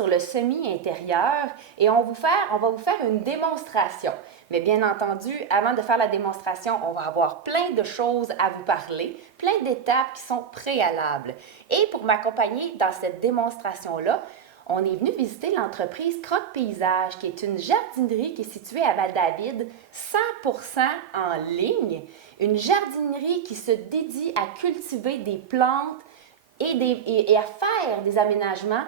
sur le semis intérieur et on va vous faire une démonstration. Mais bien entendu, avant de faire la démonstration, on va avoir plein de choses à vous parler, plein d'étapes qui sont préalables. Et pour m'accompagner dans cette démonstration-là, on est venu visiter l'entreprise Croque Paysage, qui est une jardinerie qui est située à Val-David, 100% en ligne. Une jardinerie qui se dédie à cultiver des plantes et à faire des aménagements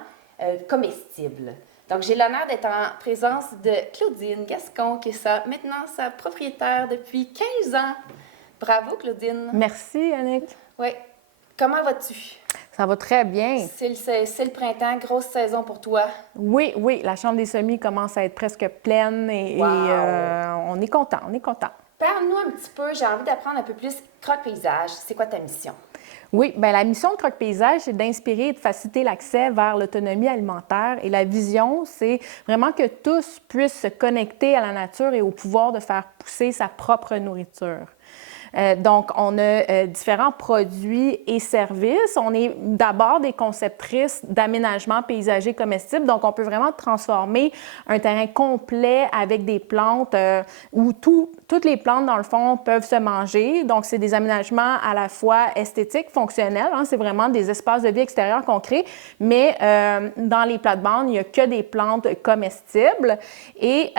comestibles. Donc, j'ai l'honneur d'être en présence de Claudine Gascon, qui est maintenant sa propriétaire depuis 15 ans. Bravo, Claudine. Merci, Annick. Oui. Comment vas-tu? Ça va très bien. C'est le printemps, grosse saison pour toi. Oui, la chambre des semis commence à être presque pleine et on est content, Parle-nous un petit peu, j'ai envie d'apprendre un peu plus Croque Paysage. C'est quoi ta mission? Oui, bien, la mission de Croque Paysage, c'est d'inspirer et de faciliter l'accès vers l'autonomie alimentaire. Et la vision, c'est vraiment que tous puissent se connecter à la nature et au pouvoir de faire pousser sa propre nourriture. Donc, on a différents produits et services. On est d'abord des conceptrices d'aménagement paysager comestible. Donc, on peut vraiment transformer un terrain complet avec des plantes où toutes les plantes, dans le fond, peuvent se manger. Donc, c'est des aménagements à la fois esthétiques, fonctionnels. Hein, c'est vraiment des espaces de vie extérieurs qu'on crée. Mais dans les plates-bandes, il n'y a que des plantes comestibles. Et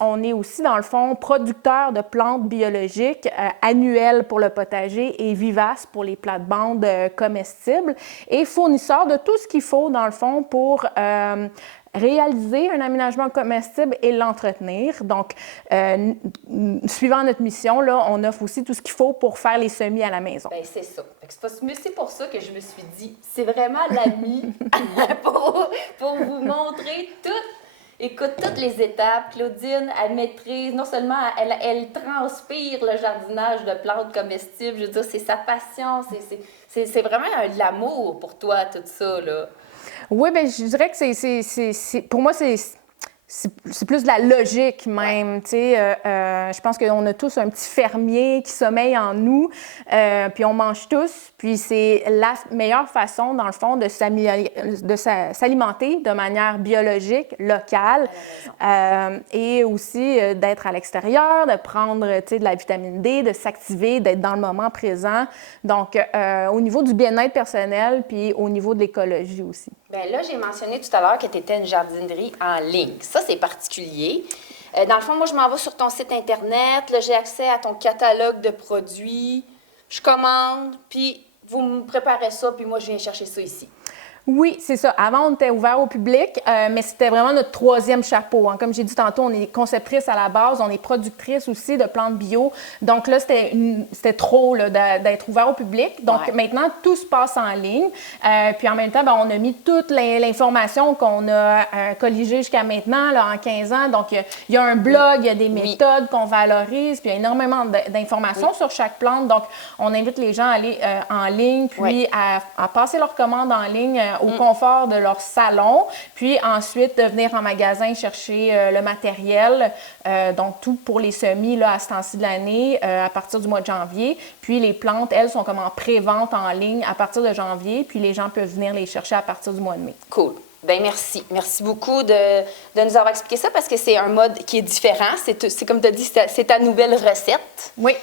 on est aussi, dans le fond, producteur de plantes biologiques annuelles pour le potager et vivaces pour les plates-bandes comestibles et fournisseur de tout ce qu'il faut, dans le fond, pour réaliser un aménagement comestible et l'entretenir. Donc, suivant notre mission, là, on offre aussi tout ce qu'il faut pour faire les semis à la maison. Bien, c'est ça. C'est pour ça que je me suis dit, c'est vraiment l'ami pour vous montrer toutes les étapes. Claudine, elle maîtrise, non seulement elle transpire le jardinage de plantes comestibles, je veux dire, c'est sa passion, c'est vraiment de l'amour pour toi, tout ça, là. Oui, bien, je dirais que pour moi, c'est plus de la logique même, tu sais. Je pense qu'on a tous un petit fermier qui sommeille en nous, puis on mange tous, puis c'est la meilleure façon, dans le fond, de s'alimenter de manière biologique, locale, et aussi d'être à l'extérieur, de prendre, tu sais, de la vitamine D, de s'activer, d'être dans le moment présent. Donc, au niveau du bien-être personnel, puis au niveau de l'écologie aussi. Bien là, j'ai mentionné tout à l'heure que tu étais une jardinerie en ligne. Ça, c'est particulier. Dans le fond, moi, je m'en vais sur ton site Internet. Là, j'ai accès à ton catalogue de produits. Je commande, puis vous me préparez ça, puis moi, je viens chercher ça ici. Oui, c'est ça. Avant, on était ouvert au public, mais c'était vraiment notre troisième chapeau. Hein. Comme j'ai dit tantôt, on est conceptrice à la base, on est productrice aussi de plantes bio. Donc là, c'était trop là, d'être ouvert au public. Donc maintenant, tout se passe en ligne. Puis en même temps, on a mis toute l'information qu'on a colligée jusqu'à maintenant, là, en 15 ans. Donc, il y a un blog, il y a des méthodes qu'on valorise, puis il y a énormément d'informations sur chaque plante. Donc, on invite les gens à aller en ligne, puis à passer leurs commandes en ligne au confort de leur salon, puis ensuite de venir en magasin chercher le matériel, donc tout pour les semis là, à ce temps-ci de l'année, à partir du mois de janvier. Puis les plantes, elles, sont comme en pré-vente en ligne à partir de janvier, puis les gens peuvent venir les chercher à partir du mois de mai. Cool. Bien, merci. Merci beaucoup de nous avoir expliqué ça parce que c'est un mode qui est différent. C'est comme tu as dit, c'est ta nouvelle recette. Oui.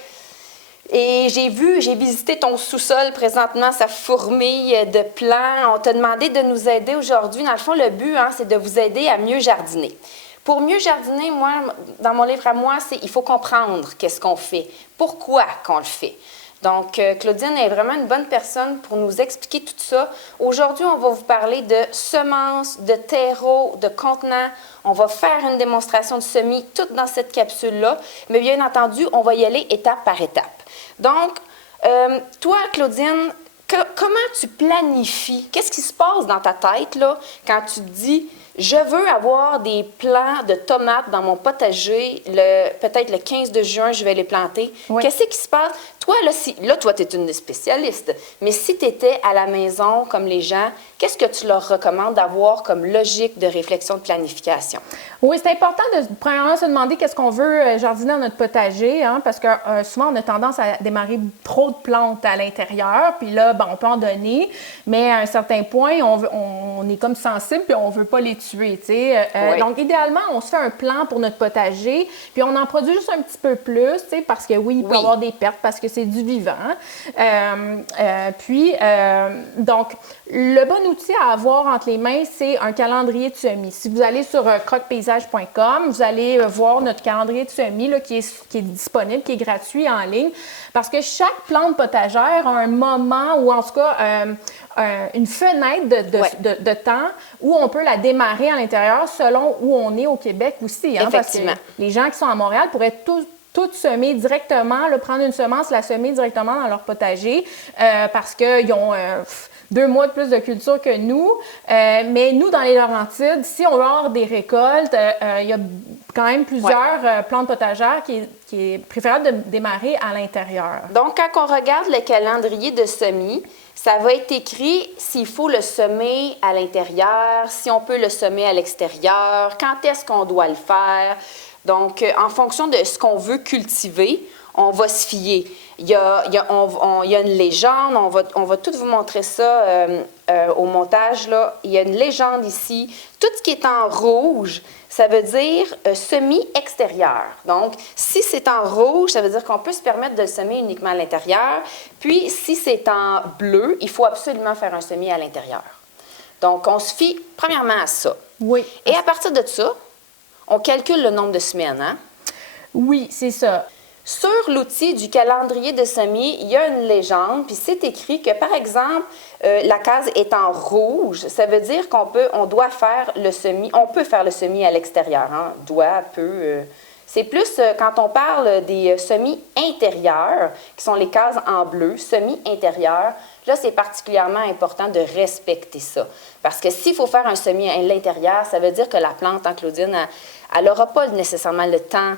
Et j'ai visité ton sous-sol présentement, ça fourmille de plants. On t'a demandé de nous aider aujourd'hui. Dans le fond, le but, c'est de vous aider à mieux jardiner. Pour mieux jardiner, moi, dans mon livre à moi, il faut comprendre qu'est-ce qu'on fait, pourquoi qu'on le fait. Donc, Claudine est vraiment une bonne personne pour nous expliquer tout ça. Aujourd'hui, on va vous parler de semences, de terreau, de contenants. On va faire une démonstration de semis, tout dans cette capsule-là. Mais bien entendu, on va y aller étape par étape. Donc, toi, Claudine, comment tu planifies? Qu'est-ce qui se passe dans ta tête là, quand tu te dis « Je veux avoir des plants de tomates dans mon potager, peut-être le 15 de juin, je vais les planter. Oui. » Qu'est-ce qui se passe? Toi, toi, tu es une spécialiste, mais si tu étais à la maison comme les gens, qu'est-ce que tu leur recommandes d'avoir comme logique de réflexion de planification? Oui, c'est important de, premièrement, se demander qu'est-ce qu'on veut jardiner dans notre potager, hein, parce que souvent, on a tendance à démarrer trop de plantes à l'intérieur, puis là, on peut en donner, mais à un certain point, on est comme sensible, puis on ne veut pas les habitué, tu sais. Oui. Donc, idéalement, on se fait un plan pour notre potager, puis on en produit juste un petit peu plus, tu sais, parce que oui, il peut y avoir des pertes, parce que c'est du vivant. Donc, le bon outil à avoir entre les mains, c'est un calendrier de semis. Si vous allez sur croquepaysage.com, vous allez voir notre calendrier de semis là, qui est disponible, qui est gratuit en ligne, parce que chaque plante potagère a un moment, ou en tout cas une fenêtre de temps où on peut la démarrer à l'intérieur selon où on est au Québec aussi. Hein, effectivement. parce que les gens qui sont à Montréal pourraient tout semer directement, là, prendre une semence, la semer directement dans leur potager parce qu'ils ont 2 mois de plus de culture que nous. Mais nous, dans les Laurentides, si on veut avoir des récoltes, il y a quand même plusieurs plantes potagères qui est préférable de démarrer à l'intérieur. Donc, quand on regarde le calendrier de semis, ça va être écrit s'il faut le semer à l'intérieur, si on peut le semer à l'extérieur, quand est-ce qu'on doit le faire. Donc, en fonction de ce qu'on veut cultiver, on va se fier. Il y a une légende, on va tout vous montrer ça au montage, là. Il y a une légende ici. Tout ce qui est en rouge, ça veut dire semi-extérieur. Donc, si c'est en rouge, ça veut dire qu'on peut se permettre de le semer uniquement à l'intérieur. Puis, si c'est en bleu, il faut absolument faire un semis à l'intérieur. Donc, on se fie premièrement à ça. Oui. Et à partir de ça, on calcule le nombre de semaines, hein? Oui, c'est ça. Sur l'outil du calendrier de semis, il y a une légende, puis c'est écrit que, par exemple, la case est en rouge. Ça veut dire on doit faire le semis, on peut faire le semis à l'extérieur, hein? Doit, peut. C'est plus quand on parle des semis intérieurs, qui sont les cases en bleu, semis intérieurs. Là, c'est particulièrement important de respecter ça. Parce que s'il faut faire un semis à l'intérieur, ça veut dire que la plante, hein, Claudine, elle n'aura pas nécessairement le temps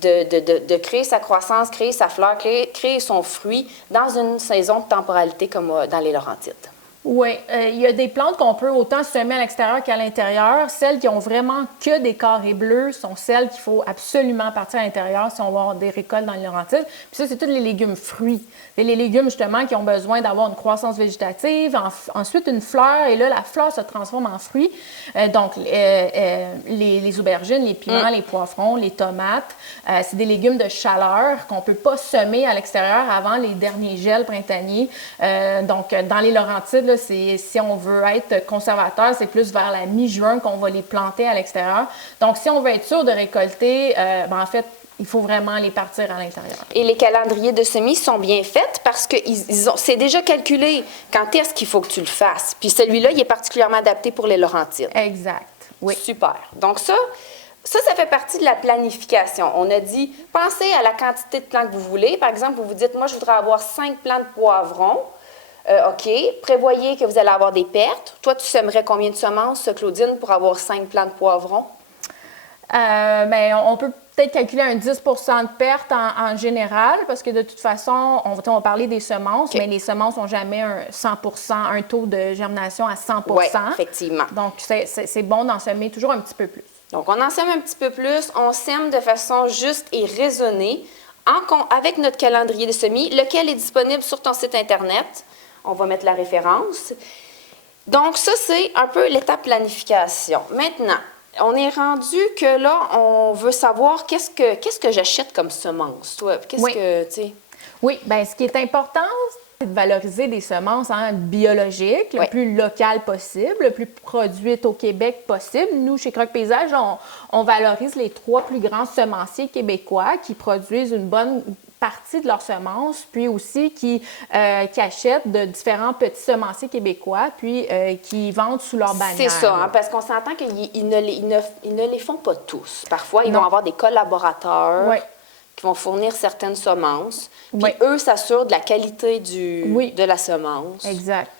de créer sa croissance, créer sa fleur, créer son fruit dans une saison de temporalité comme dans les Laurentides. Oui, il y a des plantes qu'on peut autant semer à l'extérieur qu'à l'intérieur. Celles qui ont vraiment que des carrés bleus sont celles qu'il faut absolument partir à l'intérieur si on va avoir des récoltes dans les Laurentides. Puis ça, c'est tous les légumes fruits. C'est les légumes, justement, qui ont besoin d'avoir une croissance végétative, ensuite une fleur, et là, la fleur se transforme en fruit. Donc, les aubergines, les piments, les poivrons, les tomates, c'est des légumes de chaleur qu'on ne peut pas semer à l'extérieur avant les derniers gels printaniers. Donc, dans les Laurentides, là, si on veut être conservateur, c'est plus vers la mi-juin qu'on va les planter à l'extérieur. Donc, si on veut être sûr de récolter, en fait, il faut vraiment les partir à l'intérieur. Et les calendriers de semis sont bien faits parce que c'est déjà calculé quand est-ce qu'il faut que tu le fasses. Puis celui-là, il est particulièrement adapté pour les Laurentides. Exact, oui. Super. Donc ça fait partie de la planification. On a dit, pensez à la quantité de plants que vous voulez. Par exemple, vous vous dites, moi, je voudrais avoir 5 plants de poivrons. OK. Prévoyez que vous allez avoir des pertes. Toi, tu sèmerais combien de semences, Claudine, pour avoir 5 plants de poivrons? On peut peut-être calculer un 10 de perte en général, parce que de toute façon, on va parler des semences, mais les semences n'ont jamais un taux de germination à 100 Oui, effectivement. Donc, c'est bon d'en semer toujours un petit peu plus. Donc, on en sème un petit peu plus. On sème de façon juste et raisonnée avec notre calendrier de semis, lequel est disponible sur ton site Internet. On va mettre la référence. Donc, ça, c'est un peu l'étape planification. Maintenant, on est rendu que là, on veut savoir qu'est-ce que j'achète comme semence, toi? Oui, bien, ce qui est important, c'est de valoriser des semences biologiques, le plus local possible, le plus produite au Québec possible. Nous, chez Croque Paysage, on valorise les 3 plus grands semenciers québécois qui produisent une bonne partie de leurs semences, puis aussi qui achètent de différents petits semenciers québécois, puis qui vendent sous leur bannière. C'est ça, parce qu'on s'entend qu'ils ne les font pas tous. Parfois, ils vont avoir des collaborateurs qui vont fournir certaines semences, puis eux s'assurent de la qualité de la semence. Exact.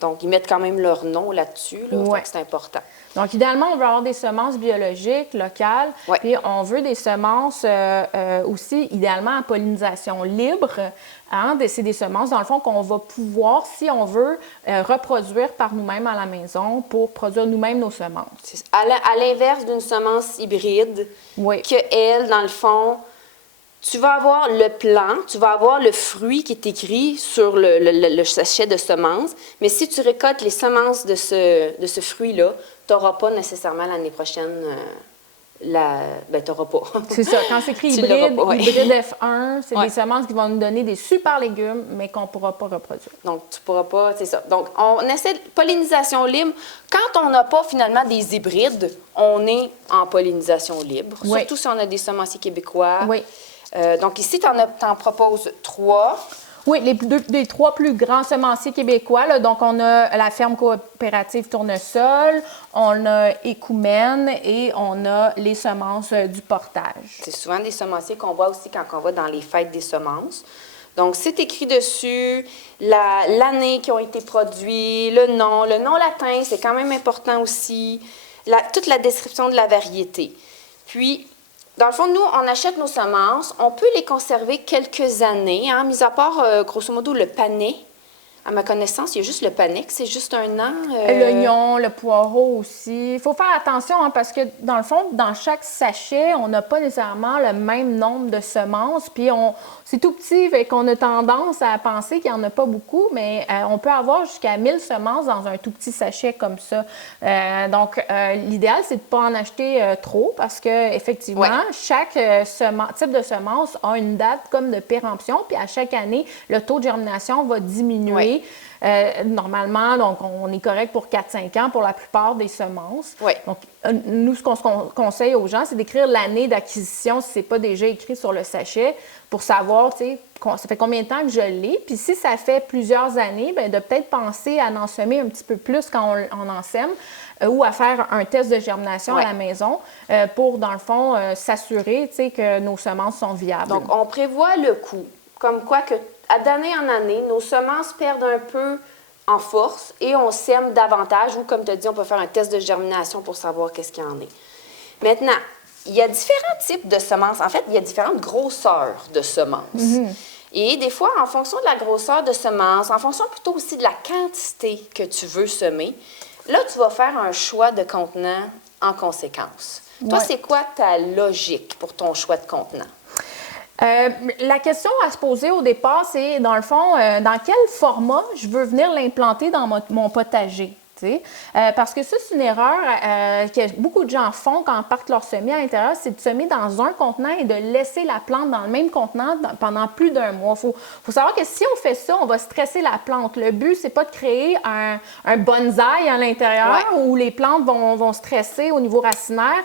Donc, ils mettent quand même leur nom là-dessus, donc c'est important. Donc, idéalement, on veut avoir des semences biologiques, locales, puis on veut des semences aussi, idéalement, en pollinisation libre. C'est des semences, dans le fond, qu'on va pouvoir, si on veut, reproduire par nous-mêmes à la maison pour produire nous-mêmes nos semences. À l'inverse d'une semence hybride, que elle, dans le fond, tu vas avoir le plant, tu vas avoir le fruit qui est écrit sur le sachet de semences, mais si tu récoltes les semences de ce fruit-là, tu n'auras pas nécessairement l'année prochaine ben, tu n'auras pas. C'est ça. Quand c'est écrit Tu l'auras hybride, pas, ouais. hybride F1, c'est Ouais. des semences qui vont nous donner des super légumes, mais qu'on ne pourra pas reproduire. Donc, tu ne pourras pas, c'est ça. Donc, on essaie de pollinisation libre. Quand on n'a pas finalement des hybrides, on est en pollinisation libre. Oui. Surtout si on a des semenciers québécois. Oui. Donc, ici, tu en proposes 3. Oui, les 3 plus grands semenciers québécois. Là, donc, on a la ferme coopérative Tournesol, on a Écoumène et on a les semences du portage. C'est souvent des semenciers qu'on voit aussi quand on va dans les fêtes des semences. Donc, c'est écrit dessus l'année qui ont été produits, le nom latin, c'est quand même important aussi, toute la description de la variété. Puis, dans le fond, nous, on achète nos semences, on peut les conserver quelques années, hein, mis à part, grosso modo, le panais. À ma connaissance, il y a juste le panais, c'est juste 1 an. L'oignon, le poireau aussi. Il faut faire attention hein, parce que, dans le fond, dans chaque sachet, on n'a pas nécessairement le même nombre de semences. Puis, c'est tout petit, fait qu'on a tendance à penser qu'il n'y en a pas beaucoup, mais on peut avoir jusqu'à 1000 semences dans un tout petit sachet comme ça. Donc, l'idéal, c'est de ne pas en acheter trop parce qu'effectivement, chaque type de semence a une date comme de péremption. Puis, à chaque année, le taux de germination va diminuer. Normalement, donc, on est correct pour 4-5 ans pour la plupart des semences. Oui. Donc, nous, ce qu'on conseille aux gens, c'est d'écrire l'année d'acquisition si ce n'est pas déjà écrit sur le sachet pour savoir, tu sais, ça fait combien de temps que je l'ai. Puis si ça fait plusieurs années, bien, de peut-être penser à en semer un petit peu plus quand on en sème ou à faire un test de germination à la maison pour, dans le fond, s'assurer, tu sais, que nos semences sont viables. Donc, on prévoit le coût, comme quoi que d'année en année, nos semences perdent un peu en force et on sème davantage ou, comme tu as dit, on peut faire un test de germination pour savoir qu'est-ce qu'il y en est. Maintenant, il y a différents types de semences. En fait, il y a différentes grosseurs de semences. Et des fois, en fonction de la grosseur de semences, en fonction plutôt aussi de la quantité que tu veux semer, là, tu vas faire un choix de contenant en conséquence. Toi, c'est quoi ta logique pour ton choix de contenant? La question à se poser au départ, c'est, dans le fond, dans quel format je veux venir l'implanter dans mon potager? Parce que ça, c'est une erreur que beaucoup de gens font quand ils partent leur semis à l'intérieur, c'est de semer dans un contenant et de laisser la plante dans le même contenant pendant plus d'1 mois. Faut savoir que si on fait ça, on va stresser la plante. Le but, c'est pas de créer un bonsaï à l'intérieur où les plantes vont stresser au niveau racinaire,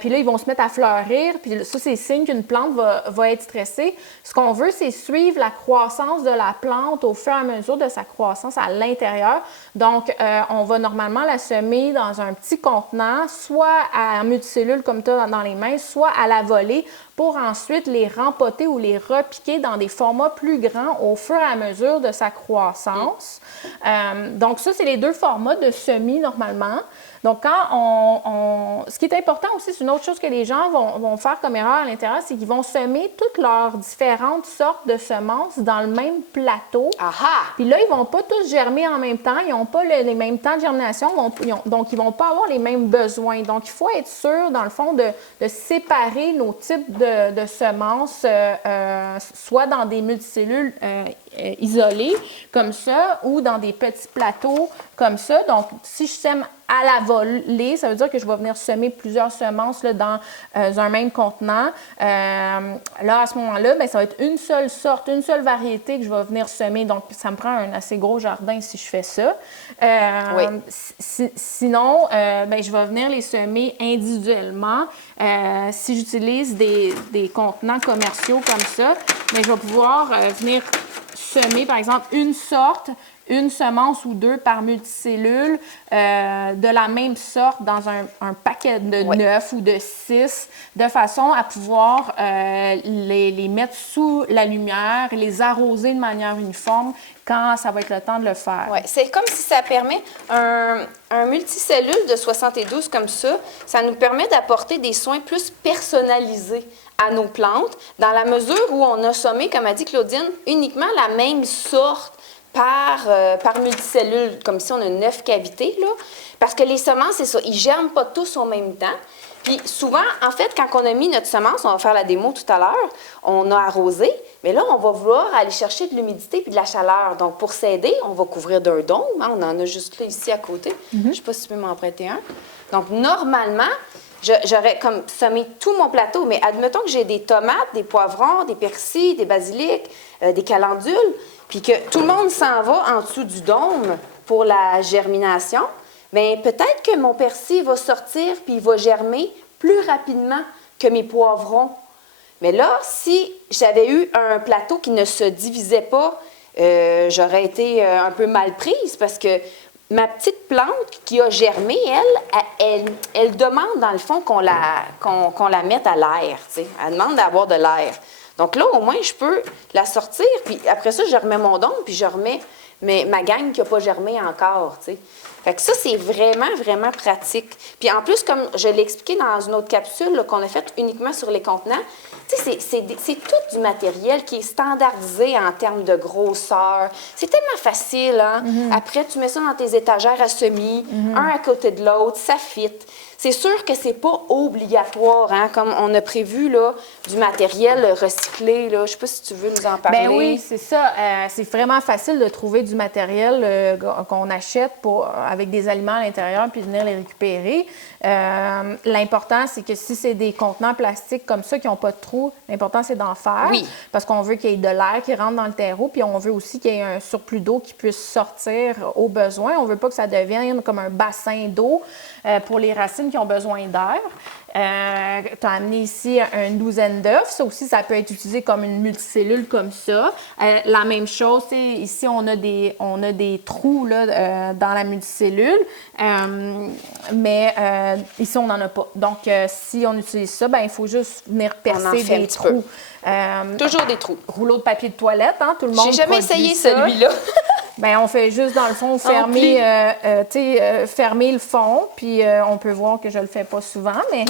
puis là, ils vont se mettre à fleurir, puis ça, c'est signe qu'une plante va être stressée. Ce qu'on veut, c'est suivre la croissance de la plante au fur et à mesure de sa croissance à l'intérieur. Donc, on va normalement la semer dans un petit contenant, soit en multicellules comme tu as dans les mains, soit à la volée, pour ensuite les rempoter ou les repiquer dans des formats plus grands au fur et à mesure de sa croissance. Donc ça, c'est les 2 formats de semis normalement. Donc quand ce qui est important aussi, c'est une autre chose que les gens vont faire comme erreur à l'intérieur, c'est qu'ils vont semer toutes leurs différentes sortes de semences dans le même plateau. Puis là, ils ne vont pas tous germer en même temps, ils n'ont pas les mêmes temps de germination, donc ils ne vont pas avoir les mêmes besoins. Donc, il faut être sûr, dans le fond, de séparer nos types de semences, soit dans des multicellules isolées, comme ça, ou dans des petits plateaux, comme ça. Donc, si je sème à la volée, ça veut dire que je vais venir semer plusieurs semences là, dans un même contenant. Là, à ce moment-là, bien, ça va être une seule sorte, une seule variété que je vais venir semer. Donc, ça me prend un assez gros jardin si je fais ça. Sinon, bien, je vais venir les semer individuellement. Si j'utilise des contenants commerciaux comme ça, bien, je vais pouvoir venir semer, par exemple, une semence ou 2 par multicellule de la même sorte dans un paquet de 9 ou de 6, de façon à pouvoir les mettre sous la lumière, les arroser de manière uniforme quand ça va être le temps de le faire. Oui, c'est comme si ça permet un multicellule de 72 comme ça nous permet d'apporter des soins plus personnalisés à nos plantes, dans la mesure où on a semé, comme a dit Claudine, uniquement la même sorte par multicellule, comme si on a 9 cavités, là. Parce que les semences, c'est ça, ils ne germent pas tous au même temps. Puis souvent, en fait, quand on a mis notre semence, on va faire la démo tout à l'heure, on a arrosé, mais là, on va vouloir aller chercher de l'humidité puis de la chaleur. Donc, pour s'aider, on va couvrir d'un dôme. Hein, on en a juste là, ici, à côté. Je ne sais pas si tu peux m'en prêter un. Donc, normalement, j'aurais comme semé tout mon plateau, mais admettons que j'ai des tomates, des poivrons, des persils, des basilics, des calendules, puis que tout le monde s'en va en dessous du dôme pour la germination, bien, peut-être que mon persil va sortir puis il va germer plus rapidement que mes poivrons. Mais là, si j'avais eu un plateau qui ne se divisait pas, j'aurais été un peu mal prise parce que ma petite plante qui a germé, elle demande dans le fond qu'on la mette à l'air. T'sais. Elle demande d'avoir de l'air. Donc là, au moins, je peux la sortir, puis après ça, je remets mon dôme, puis je remets ma gang qui n'a pas germé encore. T'sais. Fait que ça, c'est vraiment, vraiment pratique. Puis en plus, comme je l'ai expliqué dans une autre capsule là, qu'on a faite uniquement sur les contenants, c'est tout du matériel qui est standardisé en termes de grosseur. C'est tellement facile, hein? Après, tu mets ça dans tes étagères à semis, un à côté de l'autre, ça fit. C'est sûr que c'est pas obligatoire, hein? Comme on a prévu, là, du matériel recyclé, là. Je sais pas si tu veux nous en parler. Bien oui, c'est ça. C'est vraiment facile de trouver du matériel qu'on achète avec des aliments à l'intérieur puis de venir les récupérer. L'important, c'est que si c'est des contenants plastiques comme ça qui n'ont pas de trous, l'important, c'est d'en faire. Oui. Parce qu'on veut qu'il y ait de l'air qui rentre dans le terreau, puis on veut aussi qu'il y ait un surplus d'eau qui puisse sortir au besoin. On veut pas que ça devienne comme un bassin d'eau pour les racines qui ont besoin d'air. Tu as amené ici une douzaine d'œufs. Ça aussi, ça peut être utilisé comme une multicellule comme ça. La même chose, ici, on a des trous là, dans la multicellule, mais ici, on n'en a pas. Donc, si on utilise ça, ben il faut juste venir percer des trous. Toujours des trous. Rouleau de papier de toilette, hein, tout le monde. J'ai jamais essayé ça. Celui-là. Bien, on fait juste, dans le fond, fermer le fond, puis on peut voir que je le fais pas souvent, mais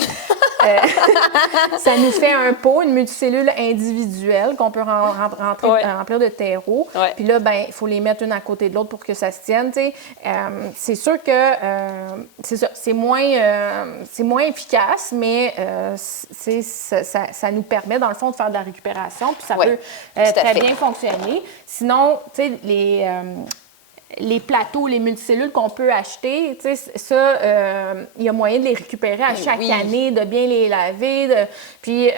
ça nous fait un pot, une multicellule individuelle qu'on peut remplir de terreau. Ouais. Puis là, ben il faut les mettre une à côté de l'autre pour que ça se tienne. C'est sûr que c'est moins efficace, mais ça nous permet, dans le fond, de faire de la récupération, puis ça peut très bien fonctionner. Sinon, tu sais, les plateaux, les multicellules qu'on peut acheter, tu sais, ça, il y a moyen de les récupérer à chaque année, de bien les laver. Puis,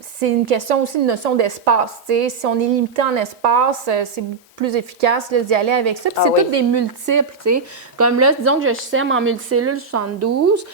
c'est une question aussi de notion d'espace. Tu sais, si on est limité en espace, c'est plus efficace là, d'y aller avec ça. Puis c'est toutes des multiples, tu sais. Comme là, disons que je sème en multicellule 72,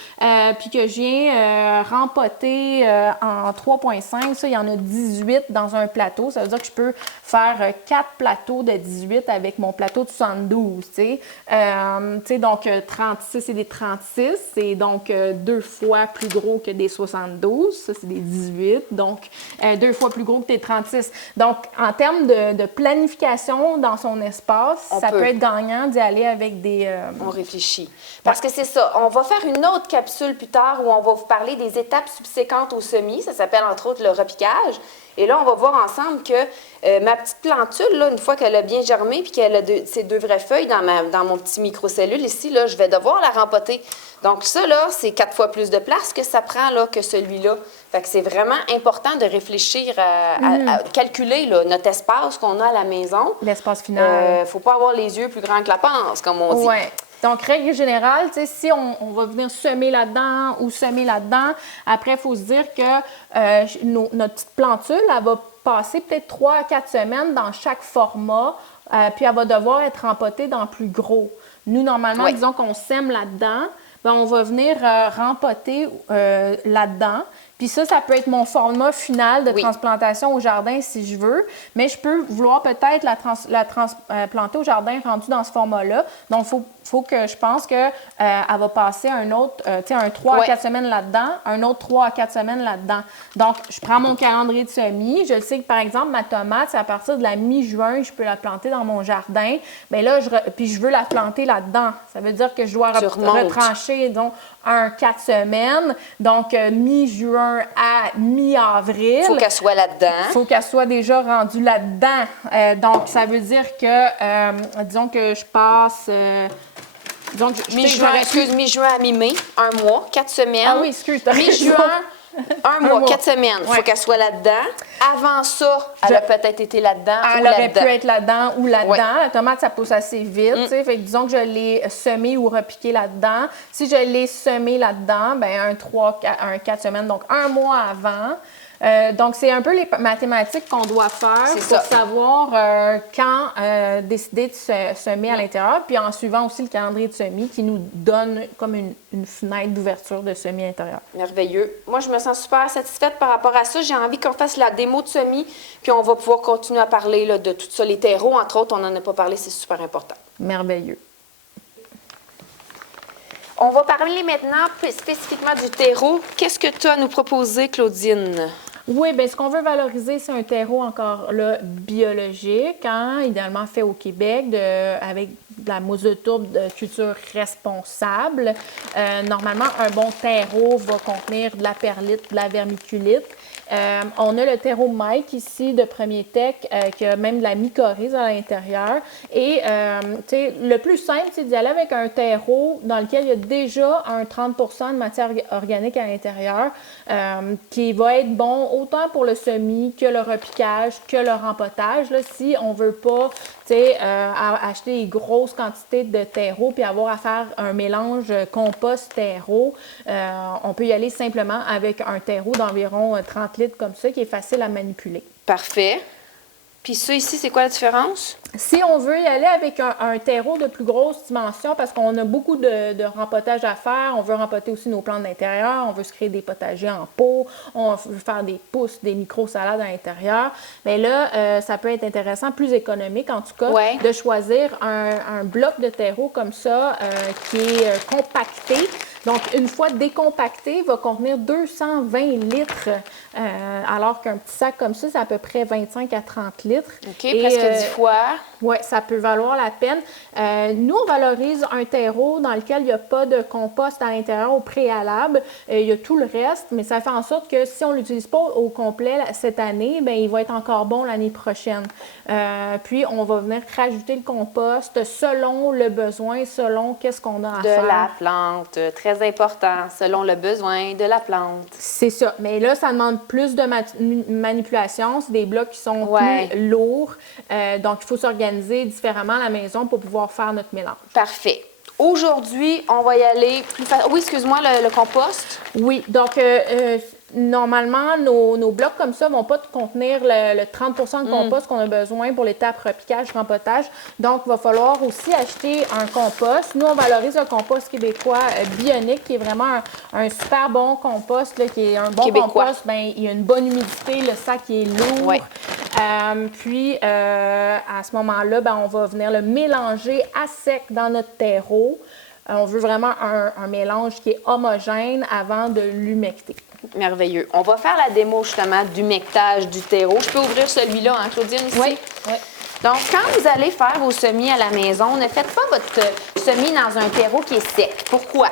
puis que je viens rempoter en 3,5. Ça, il y en a 18 dans un plateau. Ça veut dire que je peux faire 4 plateaux de 18 avec mon plateau de 72, tu sais. Donc, 36, c'est des 36. C'est donc 2 fois plus gros que des 72. Ça, c'est des 18. Donc, 2 fois plus gros que des 36. Donc, en termes de planification dans son espace, ça peut être gagnant d'y aller avec des... On réfléchit. Parce que c'est ça. On va faire une autre capsule plus tard où on va vous parler des étapes subséquentes au semis. Ça s'appelle entre autres le repiquage. Et là, on va voir ensemble que ma petite plantule, là, une fois qu'elle a bien germé puis qu'elle a ses 2 vraies feuilles dans mon petit microcellule ici, là, je vais devoir la rempoter. Donc ça, là, c'est 4 fois plus de place que ça prend là, que celui-là. Fait que c'est vraiment important de réfléchir à calculer là, notre espace qu'on a à la maison. L'espace final. Faut pas avoir les yeux plus grands que la panse, comme on dit. Oui. Donc, règle générale, si on va venir semer là-dedans ou semer là-dedans, après, il faut se dire que notre petite plantule, elle va passer peut-être 3 à 4 semaines dans chaque format, puis elle va devoir être rempotée dans plus gros. Nous, normalement, disons qu'on sème là-dedans, bien, on va venir rempoter là-dedans. Puis ça peut être mon format final de transplantation au jardin si je veux, mais je peux vouloir peut-être la transplanter au jardin rendue dans ce format-là. Donc, il faut que je pense qu'elle va passer un autre, un 3 à 4 semaines là-dedans, un autre 3 à 4 semaines là-dedans. Donc, je prends mon calendrier de semis. Je sais que, par exemple, ma tomate, c'est à partir de la mi-juin, je peux la planter dans mon jardin. Bien là, puis je veux la planter là-dedans. Ça veut dire que je dois retrancher, donc, 4 semaines. Donc, mi-juin à mi-avril. Il faut qu'elle soit là-dedans. Il faut qu'elle soit déjà rendue là-dedans. Donc, ça veut dire que, disons que je passe... mi-juin à mi-mai, 1 mois, 4 semaines. Ah oui, excuse, t'as Mi-juin Un mois, mois. 4 semaines. Il faut Ouais. qu'elle soit là-dedans. Avant ça, elle a peut-être été là-dedans Elle ou aurait là-dedans. pu être là-dedans ou là-dedans. Ouais. La tomate, ça pousse assez vite. tu sais. Fait que disons que je l'ai semée ou repiquée là-dedans. Si je l'ai semée là-dedans, ben un 4 semaines, donc un mois avant. Donc, c'est un peu les mathématiques qu'on doit faire C'est pour ça. savoir quand décider de semer à l'intérieur, puis en suivant aussi le calendrier de semis qui nous donne comme une fenêtre d'ouverture de semis à l'intérieur. Merveilleux. Moi, je me sens super satisfaite par rapport à ça. J'ai envie qu'on fasse la démo de semis, puis on va pouvoir continuer à parler là, de tout ça. Les terreaux, entre autres, on n'en a pas parlé, c'est super important. Merveilleux. On va parler maintenant spécifiquement du terreau. Qu'est-ce que tu as à nous proposer, Claudine? Oui, bien, ce qu'on veut valoriser, c'est un terreau encore là biologique, hein, idéalement fait au Québec, avec de la mousse de tourbe de culture responsable. Normalement, un bon terreau va contenir de la perlite, de la vermiculite. On a le terreau Mike ici de Premier Tech qui a même de la mycorhize à l'intérieur. Et le plus simple, c'est d'y aller avec un terreau dans lequel il y a déjà un 30 de matière organique à l'intérieur qui va être bon autant pour le semis que le repiquage, que le rempotage. Là, si on ne veut pas acheter des grosses quantités de terreau puis avoir à faire un mélange compost-terreau, on peut y aller simplement avec un terreau d'environ 30 litres comme ça, qui est facile à manipuler. Parfait. Puis ça, ici, c'est quoi la différence? Si on veut y aller avec un terreau de plus grosse dimension, parce qu'on a beaucoup de rempotage à faire, on veut rempoter aussi nos plantes d'intérieur, on veut se créer des potagers en pot, on veut faire des pousses, des micro-salades à l'intérieur, mais là, ça peut être intéressant, plus économique en tout cas, Ouais. de choisir un bloc de terreau comme ça, qui est compacté. Donc, une fois décompacté, il va contenir 220 litres, alors qu'un petit sac comme ça, c'est à peu près 25 à 30 litres. OK, presque 10 fois. Oui, ça peut valoir la peine. Nous, on valorise un terreau dans lequel il n'y a pas de compost à l'intérieur au préalable. Il y a tout le reste, mais ça fait en sorte que si on ne l'utilise pas au complet cette année, bien, il va être encore bon l'année prochaine. Puis, on va venir rajouter le compost selon le besoin, selon qu'est-ce qu'on a à faire. De la plante, très important, selon le besoin de la plante. C'est ça. Mais là, ça demande plus de manipulation. C'est des blocs qui sont Ouais. plus lourds. Donc, il faut s'organiser différemment à la maison pour pouvoir faire notre mélange. Parfait. Aujourd'hui, on va y aller plus facile. Oui, excuse-moi, le compost. Oui. Donc, normalement, nos blocs comme ça ne vont pas contenir le 30 de compost qu'on a besoin pour l'étape repiquage, rempotage. Donc, il va falloir aussi acheter un compost. Nous, on valorise un compost québécois Bionic, qui est vraiment un super bon compost, là, qui est un bon Québécois. compost. Bien, il y a une bonne humidité, le sac est lourd. Ouais. Puis, à ce moment-là, ben, on va venir le mélanger à sec dans notre terreau. On veut vraiment un mélange qui est homogène avant de l'humecter. Merveilleux. On va faire la démo justement d'humectage du terreau. Je peux ouvrir celui-là, hein, Claudine, ici? Oui. Donc, quand vous allez faire vos semis à la maison, ne faites pas votre semis dans un terreau qui est sec. Pourquoi?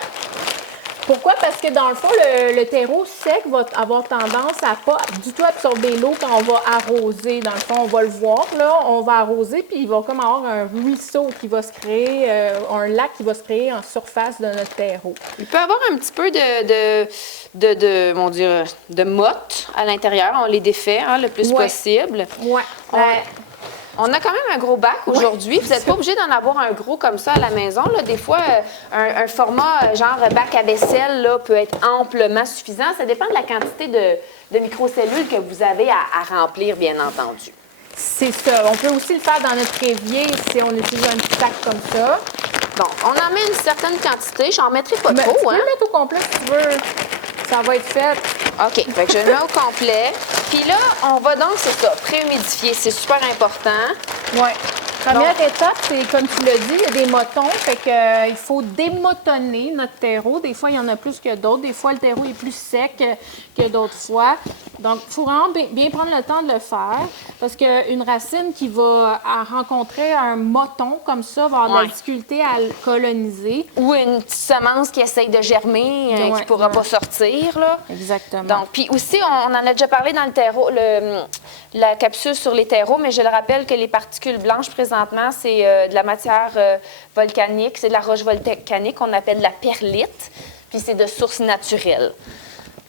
Pourquoi? Parce que dans le fond, le terreau sec va avoir tendance à pas du tout absorber l'eau quand on va arroser. Dans le fond, on va le voir, là, on va arroser, puis il va comme avoir un ruisseau qui va se créer, un lac qui va se créer en surface de notre terreau. Il peut y avoir un petit peu de motte à l'intérieur. On les défait le plus Ouais. possible. Ouais. On a quand même un gros bac aujourd'hui. Vous n'êtes pas obligé d'en avoir un gros comme ça à la maison. Là. Des fois, un format genre bac à vaisselle là, peut être amplement suffisant. Ça dépend de la quantité de microcellules que vous avez à remplir, bien entendu. C'est ça. On peut aussi le faire dans notre évier si on utilise un petit sac comme ça. Bon, on en met une certaine quantité. J'en mettrai pas Mais trop. tu peux Hein? le mettre au complet si tu veux. Ça va être fait. OK. Fait que je le mets au complet. Puis là, on va donc, c'est ça, préhumidifier. C'est super important. Oui. Première étape, c'est comme tu l'as dit, il y a des motons. Fait que, il faut démotonner notre terreau. Des fois, il y en a plus que d'autres. Des fois, le terreau est plus sec que d'autres fois. Donc, il faut vraiment bien prendre le temps de le faire. Parce qu'une racine qui va rencontrer un moton comme ça va avoir de la difficulté à le coloniser. Ou une petite semence qui essaye de germer, qui ne pourra pas sortir. Là. Exactement. Donc, puis aussi, on en a déjà parlé dans le terreau, la capsule sur les terreaux, mais je le rappelle que les particules blanches, présentement, c'est de la matière volcanique, c'est de la roche volcanique qu'on appelle de la perlite, puis c'est de source naturelle.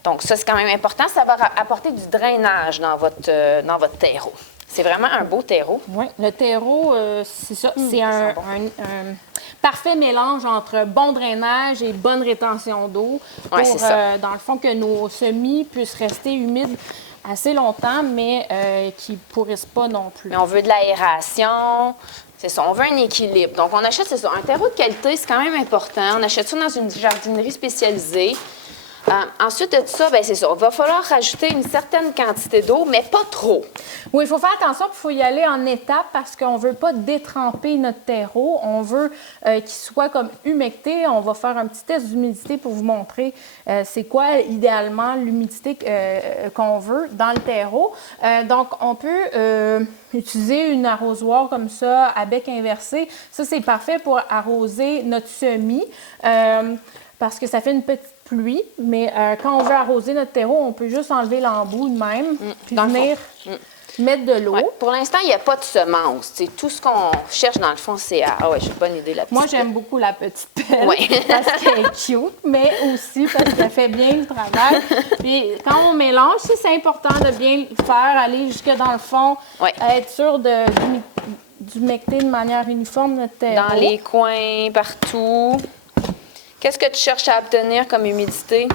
Donc, ça, c'est quand même important. Ça va apporter du drainage dans votre terreau. C'est vraiment un beau terreau. Oui, le terreau, c'est ça. C'est un parfait mélange entre bon drainage et bonne rétention d'eau pour, dans le fond, que nos semis puissent rester humides assez longtemps, mais qui ne pourrissent pas non plus. Mais on veut de l'aération. C'est ça, on veut un équilibre. Donc, on achète, c'est ça, un terreau de qualité, c'est quand même important. On achète ça dans une jardinerie spécialisée. Ensuite de ça, bien, c'est ça. Il va falloir rajouter une certaine quantité d'eau, mais pas trop. Oui, il faut faire attention, il faut y aller en étapes parce qu'on ne veut pas détremper notre terreau. On veut qu'il soit comme humecté. On va faire un petit test d'humidité pour vous montrer c'est quoi idéalement l'humidité qu'on veut dans le terreau. Donc, on peut utiliser une arrosoir comme ça à bec inversé. Ça, c'est parfait pour arroser notre semis parce que ça fait une petite pluie, mais quand on veut arroser notre terreau, on peut juste enlever l'embout de même, puis venir mettre de l'eau. Ouais. Pour l'instant, il n'y a pas de semences. T'sais, tout ce qu'on cherche, dans le fond, c'est à... Ah ouais, j'ai une bonne idée, la petite Moi, j'aime beaucoup la petite pelle ouais. parce qu'elle est cute, mais aussi parce qu'elle fait bien le travail. Puis quand on mélange, c'est important de bien le faire, aller jusque dans le fond, être sûr d'humecter de manière uniforme notre terreau. Dans les coins, partout. Qu'est-ce que tu cherches à obtenir comme humidité?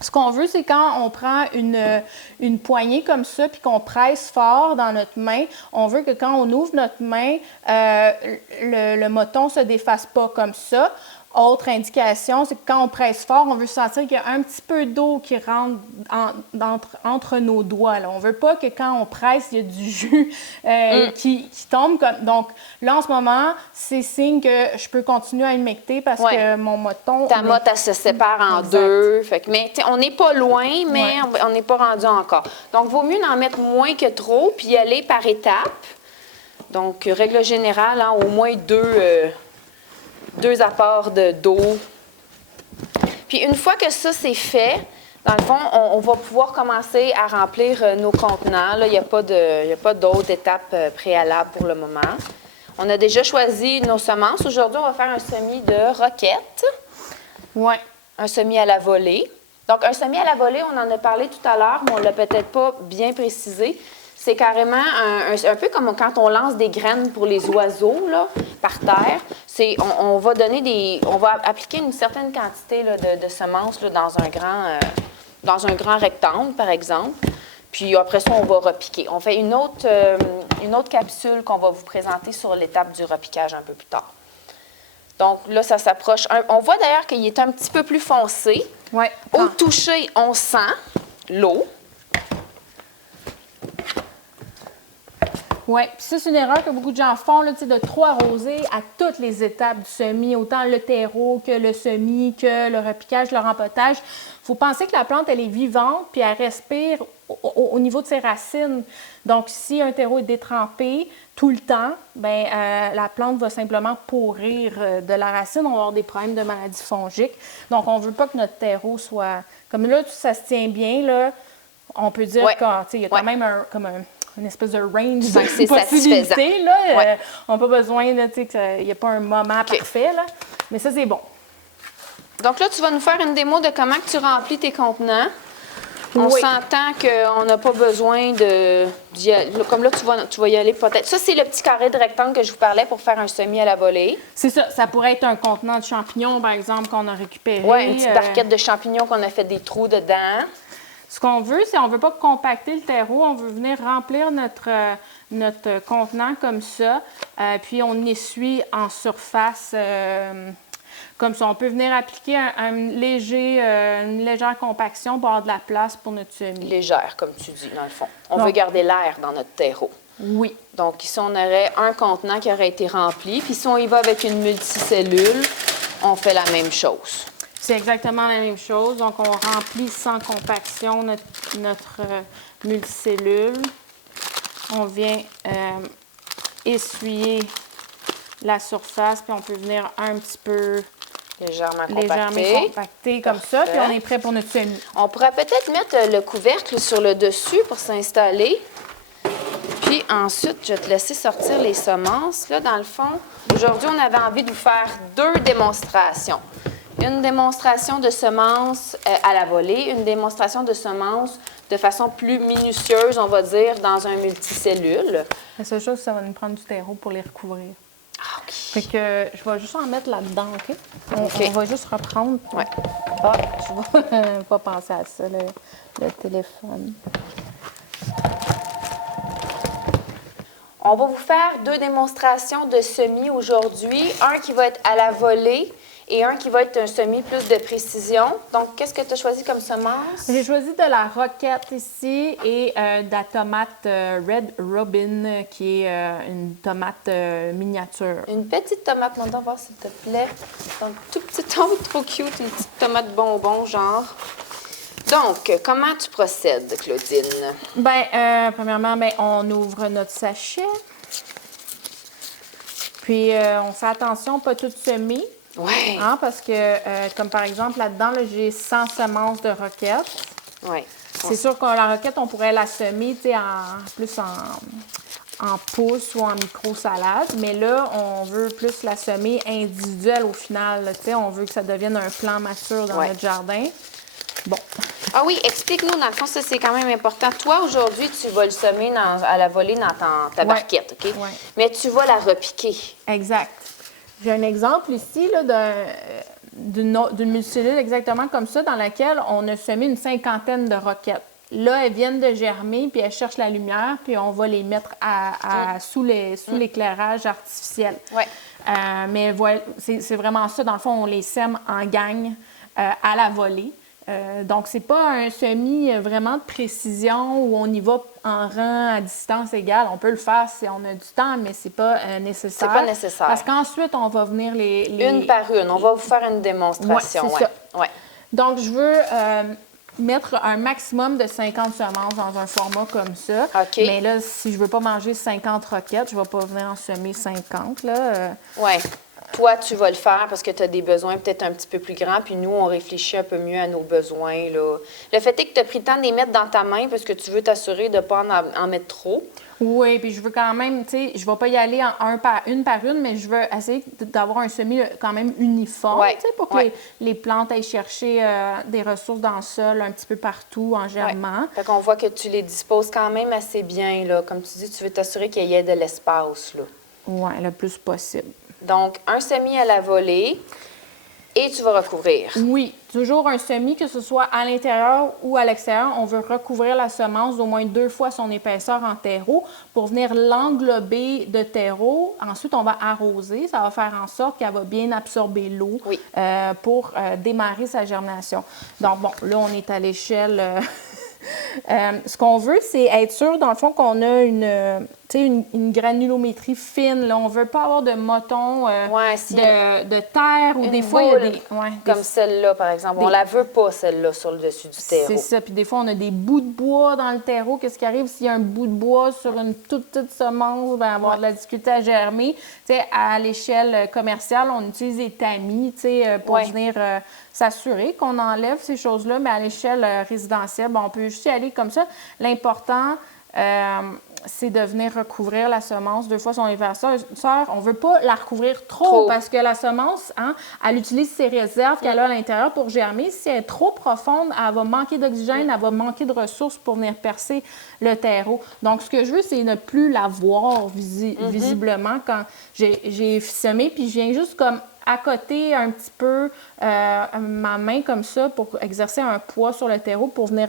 Ce qu'on veut, c'est quand on prend une poignée comme ça puis qu'on presse fort dans notre main, on veut que quand on ouvre notre main, le moton ne se défasse pas comme ça. Autre indication, c'est que quand on presse fort, on veut sentir qu'il y a un petit peu d'eau qui rentre entre nos doigts. Là. On ne veut pas que quand on presse, il y a du jus qui tombe. Donc là, en ce moment, c'est signe que je peux continuer à humecter parce que mon moton... Ta motte, elle se sépare en deux. Fait que, mais on n'est pas loin, mais on n'est pas rendu encore. Donc, il vaut mieux en mettre moins que trop puis y aller par étapes. Donc, règle générale, au moins deux apports d'eau. Puis une fois que ça, c'est fait, dans le fond, on va pouvoir commencer à remplir nos contenants. Là, il n'y a pas d'autres étapes préalables pour le moment. On a déjà choisi nos semences. Aujourd'hui, on va faire un semis de roquette. Oui. Un semis à la volée. Donc, un semis à la volée, on en a parlé tout à l'heure, mais on ne l'a peut-être pas bien précisé. C'est carrément un peu comme quand on lance des graines pour les oiseaux là, par terre. On va appliquer une certaine quantité là, de semences là, dans un grand rectangle, par exemple. Puis après ça, on va repiquer. On fait une autre capsule qu'on va vous présenter sur l'étape du repiquage un peu plus tard. Donc là, ça s'approche. On voit d'ailleurs qu'il est un petit peu plus foncé. Ouais. Au toucher, on sent l'eau. Oui, puis ça, c'est une erreur que beaucoup de gens font, là, de trop arroser à toutes les étapes du semis, autant le terreau que le semis, que le repiquage, le rempotage. Il faut penser que la plante, elle est vivante, puis elle respire au niveau de ses racines. Donc, si un terreau est détrempé tout le temps, bien, la plante va simplement pourrir de la racine. On va avoir des problèmes de maladies fongiques. Donc, on ne veut pas que notre terreau soit... Comme là, ça se tient bien, là, on peut dire qu'il y a quand même une espèce de range de possibilités. Là. On n'a pas besoin, il n'y a pas un moment parfait. Là. Mais ça, c'est bon. Donc là, tu vas nous faire une démo de comment que tu remplis tes contenants. On s'entend qu'on n'a pas besoin de... Comme là, tu vas y aller peut-être. Ça, c'est le petit carré de rectangle que je vous parlais pour faire un semis à la volée. C'est ça. Ça pourrait être un contenant de champignons, par exemple, qu'on a récupéré. Oui, une petite barquette de champignons qu'on a fait des trous dedans. Ce qu'on veut, c'est on ne veut pas compacter le terreau, on veut venir remplir notre contenant comme ça, puis on essuie en surface comme ça. On peut venir appliquer une légère compaction pour avoir de la place pour notre semis. Légère, comme tu dis, dans le fond. On veut garder l'air dans notre terreau. Oui. Donc, ici, on aurait un contenant qui aurait été rempli, puis si on y va avec une multicellule, on fait la même chose. C'est exactement la même chose. Donc, on remplit sans compaction notre multicellule. On vient essuyer la surface, puis on peut venir un petit peu légèrement compacter comme ça, puis on est prêt pour notre semis. On pourrait peut-être mettre le couvercle sur le dessus pour s'installer. Puis ensuite, je vais te laisser sortir les semences. Là, dans le fond, aujourd'hui, on avait envie de vous faire 2 démonstrations. une démonstration de semences à la volée, une démonstration de semences de façon plus minutieuse, on va dire, dans un multicellule. La seule chose, ça va nous prendre du terreau pour les recouvrir. Ah, OK. Fait que je vais juste en mettre là-dedans, OK? OK. On va juste reprendre. Ouais. Ah, je vais pas penser à ça, le téléphone. On va vous faire 2 démonstrations de semis aujourd'hui. Un qui va être à la volée et un qui va être un semis plus de précision. Donc, qu'est-ce que tu as choisi comme semence? J'ai choisi de la roquette ici et de la tomate Red Robin, qui est une tomate miniature. Une petite tomate, on va voir s'il te plaît. Donc, tout petit tomate, trop cute, une petite tomate bonbon, genre. Donc, comment tu procèdes, Claudine? Bien, premièrement, on ouvre notre sachet. Puis, on fait attention, pas tout semer. Oui. Hein, parce que, comme par exemple, là-dedans, là, j'ai 100 semences de roquette. Oui. C'est sûr que la roquette, on pourrait la semer, tu sais, plus en pouce ou en micro-salade. Mais là, on veut plus la semer individuelle au final. Tu sais, on veut que ça devienne un plant mature dans notre jardin. Bon. Ah oui, explique-nous, dans le fond, ça, c'est quand même important. Toi, aujourd'hui, tu vas le semer à la volée dans ta barquette, OK? Ouais. Mais tu vas la repiquer. Exact. J'ai un exemple ici là, d'une multicellule exactement comme ça, dans laquelle on a semé une 50aine de roquettes. Là, elles viennent de germer, puis elles cherchent la lumière, puis on va les mettre sous l'éclairage artificiel. Ouais. Mais voilà, c'est vraiment ça. Dans le fond, on les sème en gang à la volée. Donc, c'est pas un semis vraiment de précision où on y va en rang à distance égale. On peut le faire si on a du temps, mais c'est pas nécessaire. C'est pas nécessaire. Parce qu'ensuite, on va venir les... Une par une. On va vous faire une démonstration. Ouais, c'est ça. Ouais. Donc, je veux mettre un maximum de 50 semences dans un format comme ça. OK. Mais là, si je veux pas manger 50 roquettes, je vais pas venir en semer 50, là. Oui. Toi, tu vas le faire parce que tu as des besoins peut-être un petit peu plus grands, puis nous, on réfléchit un peu mieux à nos besoins, là. Le fait est que tu as pris le temps de les mettre dans ta main parce que tu veux t'assurer de ne pas en mettre trop. Oui, puis je veux quand même, tu sais, je vais pas y aller une par une, mais je veux essayer d'avoir un semis quand même uniforme, tu sais, pour que les plantes aillent chercher des ressources dans le sol un petit peu partout en germant. Fait qu'on voit que tu les disposes quand même assez bien, là. Comme tu dis, tu veux t'assurer qu'il y ait de l'espace, là. Oui, le plus possible. Donc, un semis à la volée et tu vas recouvrir. Oui, toujours un semis, que ce soit à l'intérieur ou à l'extérieur. On veut recouvrir la semence d'au moins 2 fois son épaisseur en terreau pour venir l'englober de terreau. Ensuite, on va arroser. Ça va faire en sorte qu'elle va bien absorber l'eau pour démarrer sa germination. Donc, bon, là, on est à l'échelle... ce qu'on veut, c'est être sûr, dans le fond, qu'on a une granulométrie fine. Là. On ne veut pas avoir de motons de terre ou des fois, il y a des... Comme celle-là, par exemple. On ne la veut pas, celle-là, sur le dessus du terreau. C'est ça. Puis des fois, on a des bouts de bois dans le terreau. Qu'est-ce qui arrive s'il y a un bout de bois sur une toute petite semence? Bien, avoir de la difficulté à germer. Tu sais, à l'échelle commerciale, on utilise des tamis, pour venir... s'assurer qu'on enlève ces choses-là, mais à l'échelle résidentielle, on peut juste y aller comme ça. L'important, c'est de venir recouvrir la semence 2 fois son épaisseur. On ne veut pas la recouvrir trop parce que la semence, elle utilise ses réserves qu'elle a à l'intérieur pour germer. Si elle est trop profonde, elle va manquer d'oxygène, elle va manquer de ressources pour venir percer le terreau. Donc, ce que je veux, c'est ne plus la voir visiblement quand j'ai semé, puis je viens juste comme accoter un petit peu ma main comme ça pour exercer un poids sur le terreau pour venir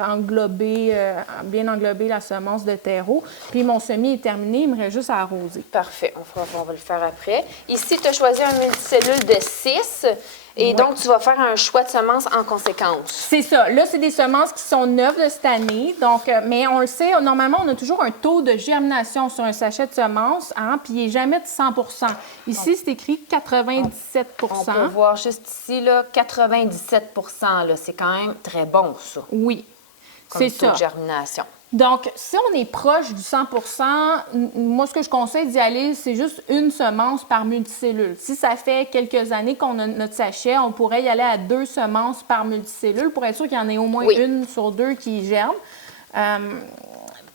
bien englober la semence de terreau. Puis mon semis est terminé, il me reste juste à arroser. Parfait, on va le faire après. Ici, tu as choisi un multicellule de 6 et donc tu vas faire un choix de semences en conséquence. C'est ça. Là, c'est des semences qui sont neuves de cette année. Donc, mais on le sait, normalement, on a toujours un taux de germination sur un sachet de semences, puis il n'est jamais de 100 %. Ici, c'est écrit 97 %. On peut voir juste ici, là, 97 %. Là, c'est quand même très bon, ça. Oui, c'est ça. Comme taux de germination. Donc, si on est proche du 100 %, moi, ce que je conseille d'y aller, c'est juste une semence par multicellule. Si ça fait quelques années qu'on a notre sachet, on pourrait y aller à 2 semences par multicellule pour être sûr qu'il y en ait au moins une sur 2 qui germe.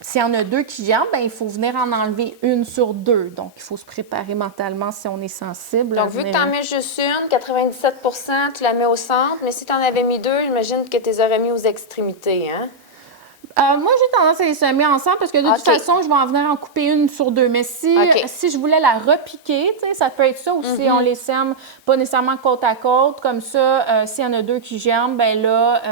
s'il y en a 2 qui germent, ben, il faut venir en enlever 1 sur 2. Donc, il faut se préparer mentalement si on est sensible. Donc, vu que tu en mets juste une, 97 tu la mets au centre, mais si tu en avais mis 2, j'imagine que tu les aurais mis aux extrémités, hein? Moi, j'ai tendance à les semer ensemble parce que de toute façon, je vais en venir en couper 1 sur 2. Mais si je voulais la repiquer, ça peut être ça aussi. On les sème pas nécessairement côte à côte. Comme ça, s'il y en a 2 qui germent, ben là,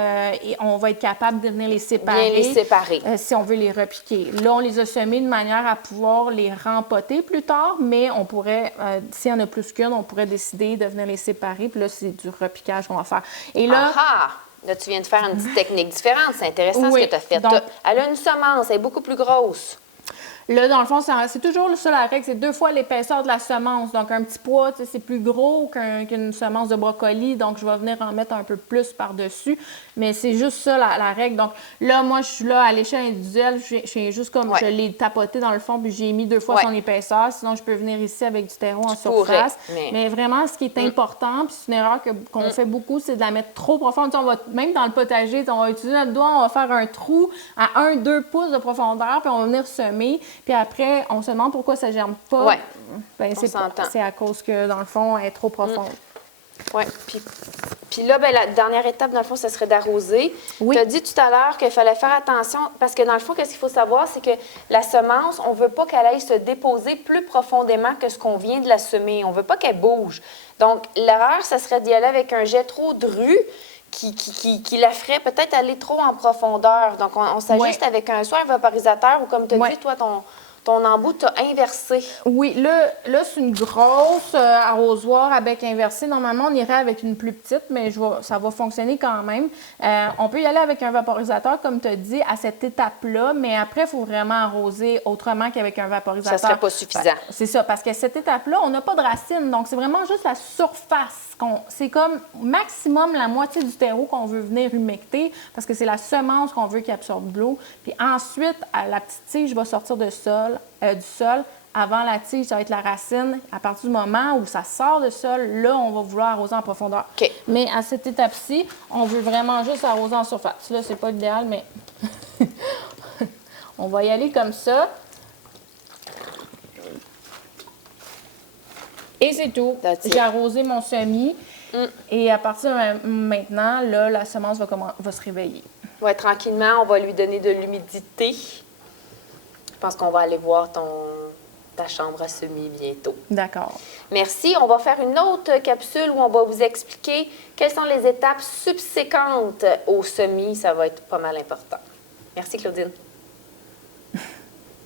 on va être capable de venir les séparer. Bien les séparer. Si on veut les repiquer. Là, on les a semés de manière à pouvoir les rempoter plus tard, mais on pourrait, s'il y en a plus qu'une, on pourrait décider de venir les séparer. Puis là, c'est du repiquage qu'on va faire. Et là, Là, tu viens de faire une petite technique différente. C'est intéressant ce que tu as fait. Donc, elle a une semence, elle est beaucoup plus grosse. Là, dans le fond, c'est toujours ça la règle, c'est 2 fois l'épaisseur de la semence. Donc, un petit pois, c'est plus gros qu'une semence de brocoli. Donc, je vais venir en mettre un peu plus par-dessus. Mais c'est juste ça la règle. Donc, là, moi, je suis là à l'échelle individuelle. Je fais juste comme je l'ai tapoté dans le fond, puis j'ai mis 2 fois son épaisseur. Sinon, je peux venir ici avec du terreau en surface. Mais vraiment, ce qui est important, puis c'est une erreur qu'on fait beaucoup, c'est de la mettre trop profonde. On va, même dans le potager, on va utiliser notre doigt, on va faire un trou à 1-2 pouces de profondeur, puis on va venir semer. Puis après, on se demande pourquoi ça ne germe pas. Oui, ben, c'est à cause que, dans le fond, elle est trop profonde. Oui, puis là, ben, la dernière étape, dans le fond, ce serait d'arroser. Oui. Tu as dit tout à l'heure qu'il fallait faire attention, parce que dans le fond, qu'est-ce qu'il faut savoir, c'est que la semence, on ne veut pas qu'elle aille se déposer plus profondément que ce qu'on vient de la semer. On ne veut pas qu'elle bouge. Donc, l'erreur, ce serait d'y aller avec un jet trop dru, qui la ferait peut-être aller trop en profondeur. Donc, on s'ajuste avec soit un vaporisateur ou, comme tu as dit, toi, ton embout, tu as inversé. Oui, là c'est une grosse arrosoir à bec inversé. Normalement, on irait avec une plus petite, mais ça va fonctionner quand même. On peut y aller avec un vaporisateur, comme tu as dit, à cette étape-là, mais après, il faut vraiment arroser autrement qu'avec un vaporisateur. Ça ne serait pas suffisant. C'est ça, parce qu'à cette étape-là, on n'a pas de racines, donc c'est vraiment juste la surface. C'est comme maximum la moitié du terreau qu'on veut venir humecter, parce que c'est la semence qu'on veut qui absorbe de l'eau. Puis ensuite, la petite tige va sortir du sol. Avant la tige, ça va être la racine. À partir du moment où ça sort du sol, là, on va vouloir arroser en profondeur. Okay. Mais à cette étape-ci, on veut vraiment juste arroser en surface. Là, c'est pas idéal, mais on va y aller comme ça. Et c'est tout. J'ai arrosé mon semis. Et à partir de maintenant, là, la semence va se réveiller. Oui, tranquillement, on va lui donner de l'humidité. Je pense qu'on va aller voir ta chambre à semis bientôt. D'accord. Merci. On va faire une autre capsule où on va vous expliquer quelles sont les étapes subséquentes au semis. Ça va être pas mal important. Merci, Claudine.